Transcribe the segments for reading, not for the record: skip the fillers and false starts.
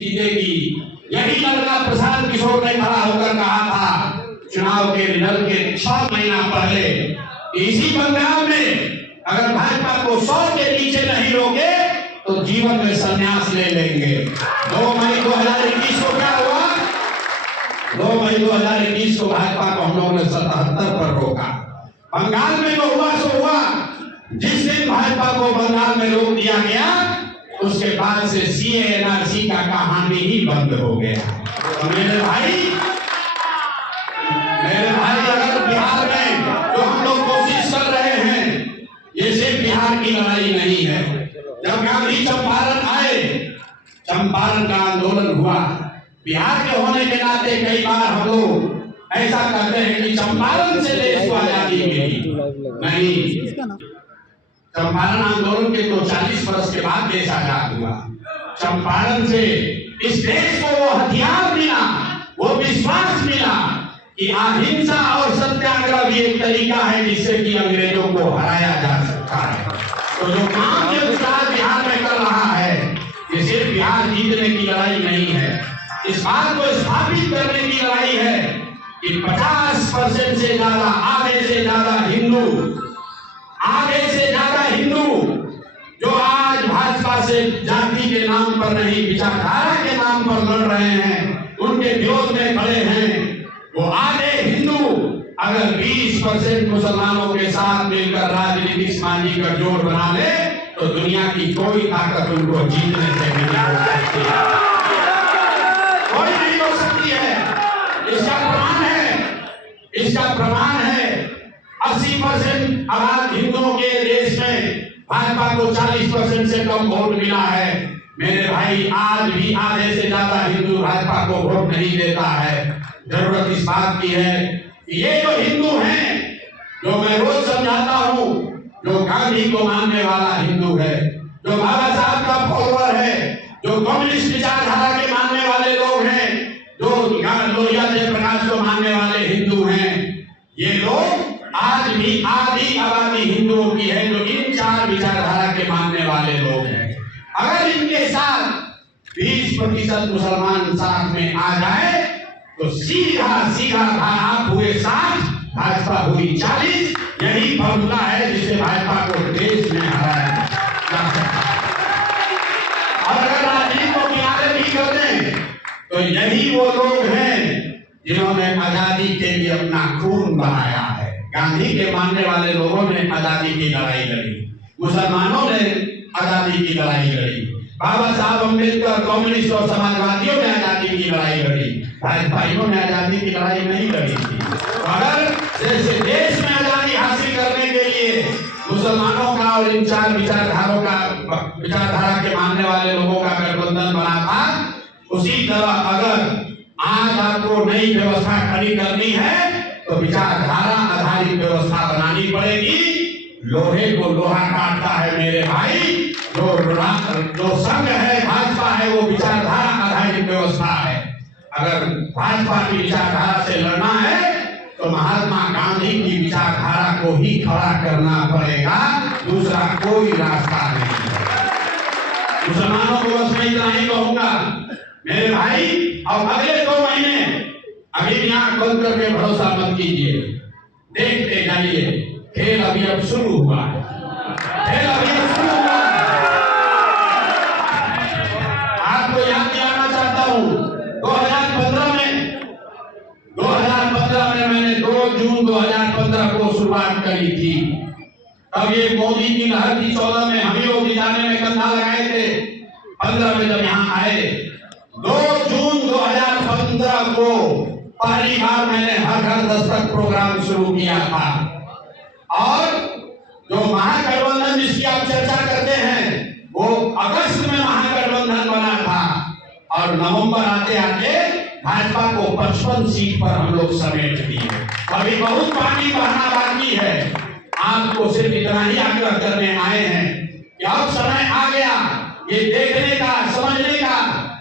जीतेगी। यही लड़का प्रशांत किशोर ने खड़ा होकर कहा था चुनाव के रिजल्ट के 6 महीना पहले, इसी बंगाल में अगर भाजपा को 100 के नीचे नहीं रोके तो जीवन में संन्यास ले लेंगे। 2 मई 2021 को क्या हुआ? 2 मई 2021 को भाजपा को हम लोगों ने 77 पर रोका। बंगाल में जो हुआ सो हुआ। जिस दिन भाजपा को बंगाल में रोक दिया गया उसके बाद से सीए एनआरसी का कहानी ही बंद हो गया। तो मेरे भाई अगर बिहार में जो हम लोग कोशिश कर रहे हैं, ये सिर्फ बिहार की लड़ाई नहीं है। जब गांधी चंपारण आए, चंपारण का आंदोलन हुआ, बिहार के होने के नाते कई बार हम लोग ऐसा कहते हैं कि चंपारण से देश को आजादी मिली। नहीं, चंपारण आंदोलन के तो 40 वर्ष के बाद देश आजाद हुआ। चंपारण से इस देश को वो हथियार मिला, वो विश्वास मिला कि अहिंसा और सत्याग्रह भी एक तरीका है जिससे कि अंग्रेजों को हराया जा सकता है। तो जो काम जो गुजरात बिहार में कर रहा है, ये सिर्फ बिहार जीतने की लड़ाई नहीं है, इस बात को स्थापित करने की लड़ाई है कि 50% से ज्यादा, आधे से ज्यादा हिंदू जो आज भाजपा से जाति के नाम पर नहीं, विचारधारा के नाम पर लड़ रहे हैं, उनके विरोध में खड़े हैं, वो आधे हिंदू अगर 20% मुसलमानों के साथ मिलकर राजनीतिक सामाजिक गठजोड़ बना ले तो दुनिया की कोई ताकत उनको जीतने से नहीं हो सकती है, कोई नहीं हो सकती है। इसका प्रमाण है 80% आबाद हिंदुओं के देश में भाजपा को 40% से कम वोट मिला है। मेरे भाई, आज भी आधे से ज्यादा हिंदू भाजपा को वोट नहीं देता है। जरूरत इस बात की है कि ये जो हिंदू हैं, जो मैं रोज समझाता हूँ, जो गांधी को मानने वाला हिंदू है, जो बाबा साहब का फॉलोअर है, जो कम्युनिस्ट विचारधारा के मानने वाले लोग हैं, जो लोहिया जयप्रकाश को मानने वाले हिंदू हैं, ये लोग आज भी आधी आबादी हिंदुओं की है जो इन 4 विचारधारा के मानने वाले लोग हैं। अगर इनके साथ 20% मुसलमान साथ में आ जाए तो सीधा आप हुए 60, भाजपा हुई 40। यही फॉर्मूला है जिससे भाजपा को देश में हराया जा सकता है। और अगर राजनीति को किनारे भी कर दें तो यही वो लोग हैं जिन्होंने आजादी के लिए अपना खून बहाया है। गांधी के मानने वाले लोगों ने आजादी की लड़ाई लड़ी, मुसलमानों ने आजादी की लड़ाई लड़ी, बाबा साहब अम्बेडकर, कम्युनिस्ट और समाजवादियों ने आजादी की लड़ाई लड़ी, भाजपाइयों ने आजादी की लड़ाई नहीं लड़ी थी। अगर जैसे देश में आजादी हासिल करने के लिए मुसलमानों का और इन 4 विचारधारा के मानने वाले लोगों का गठबंधन बना था, उसी तरह अगर आज आपको नई व्यवस्था खड़ी करनी है तो विचारधारा आधारित व्यवस्था बनानी पड़ेगी। लोहे को लोहा काटता है मेरे भाई। जो संघ है, भाजपा है, वो विचारधारा आधारित व्यवस्था है। अगर भाजपा की विचारधारा से लड़ना है तो महात्मा गांधी की विचारधारा को ही खड़ा करना पड़ेगा, दूसरा कोई रास्ता नहीं है। मुसलमानों को बस मैं इतना ही कहूंगा मेरे भाई, अब अगले 2 महीने अभी आंख बंद करके भरोसा मत कीजिए, देखते जाइए। खेल अभी अब शुरू हुआ है, आपको याद दिलाना चाहता हूँ 2015 में मैंने 2 जून 2015 को शुरुआत करी थी। तब ये मोदी की लहर थी। 14 में हम ही वो जिताने में कंधा लगाए थे। 15 में जब यहाँ आए, 2 जून 2015 को पहली बार मैंने हर घर दस्तक प्रोग्राम शुरू किया था। और जो महागठबंधन जिसकी आप चर्चा करते हैं, वो अगस्त में महागठबंधन बना था और नवंबर आते आते भाजपा को 55 सीट पर हम लोग समेट दिए। अभी बहुत पानी बहना बाकी है। आपको सिर्फ इतना ही आग्रह करने आए हैं कि अब समय आ गया ये देखने का, समझने का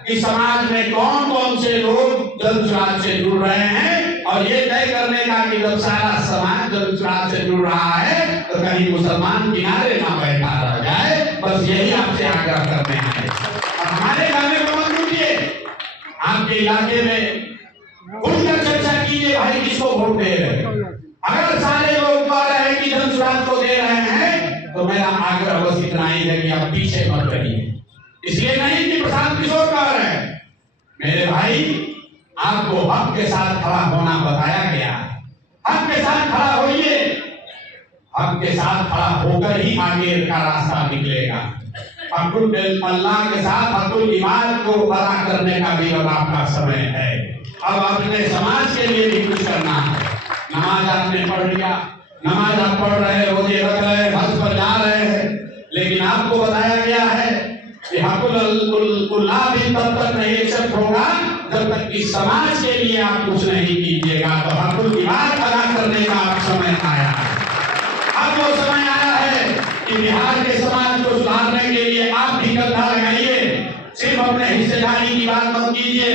कि समाज में कौन कौन से लोग जनसुराज से जुड़ रहे हैं, और ये तय करने का कि जब सारा समाज जनसुराज से जुड़ रहा है तो कहीं मुसलमान किनारे ना बैठा रह जाए। बस यही आपसे आग्रह करने आए। हमारे गाने को मत लीजिए, आपके इलाके में खुलकर चर्चा कीजिए भाई किसको वोट दे रहे हैं। अगर सारे लोग कह रहे हैं कि धनसुराज को दे रहे हैं तो मेरा आग्रह बस इतना ही है कि आप पीछे मत करिए। इसलिए नहीं कि प्रशांत किशोर कह रहे हैं, मेरे भाई आपको हक के साथ खड़ा होना बताया गया है। हक के साथ खड़ा होइए, हक के साथ खड़ा होकर ही आगे का रास्ता निकलेगा। हकुल अल्लाह के साथ हकुल इबाद को अदा करने का भी अब आपका समय है। अब अपने समाज के लिए भी कुछ करना है। नमाज आपने पढ़ लिया, नमाज आप पढ़ रहे, रोजे रख रहे, हज पर जा रहे हैं, लेकिन आपको बताया गया है कि हकुल्लाह भी तब तक नहीं एक्सेप्ट होगा जब तक कि समाज के लिए आप कुछ नहीं कीजिएगा। तो हकुल इबाद अदा करने का अब समय आया है। अब वो समय आया है कि बिहार के समाज को सुधारने के लिए आप भी कंधा लगाइए। सिर्फ अपने हिस्सेदारी की बात मत कीजिए।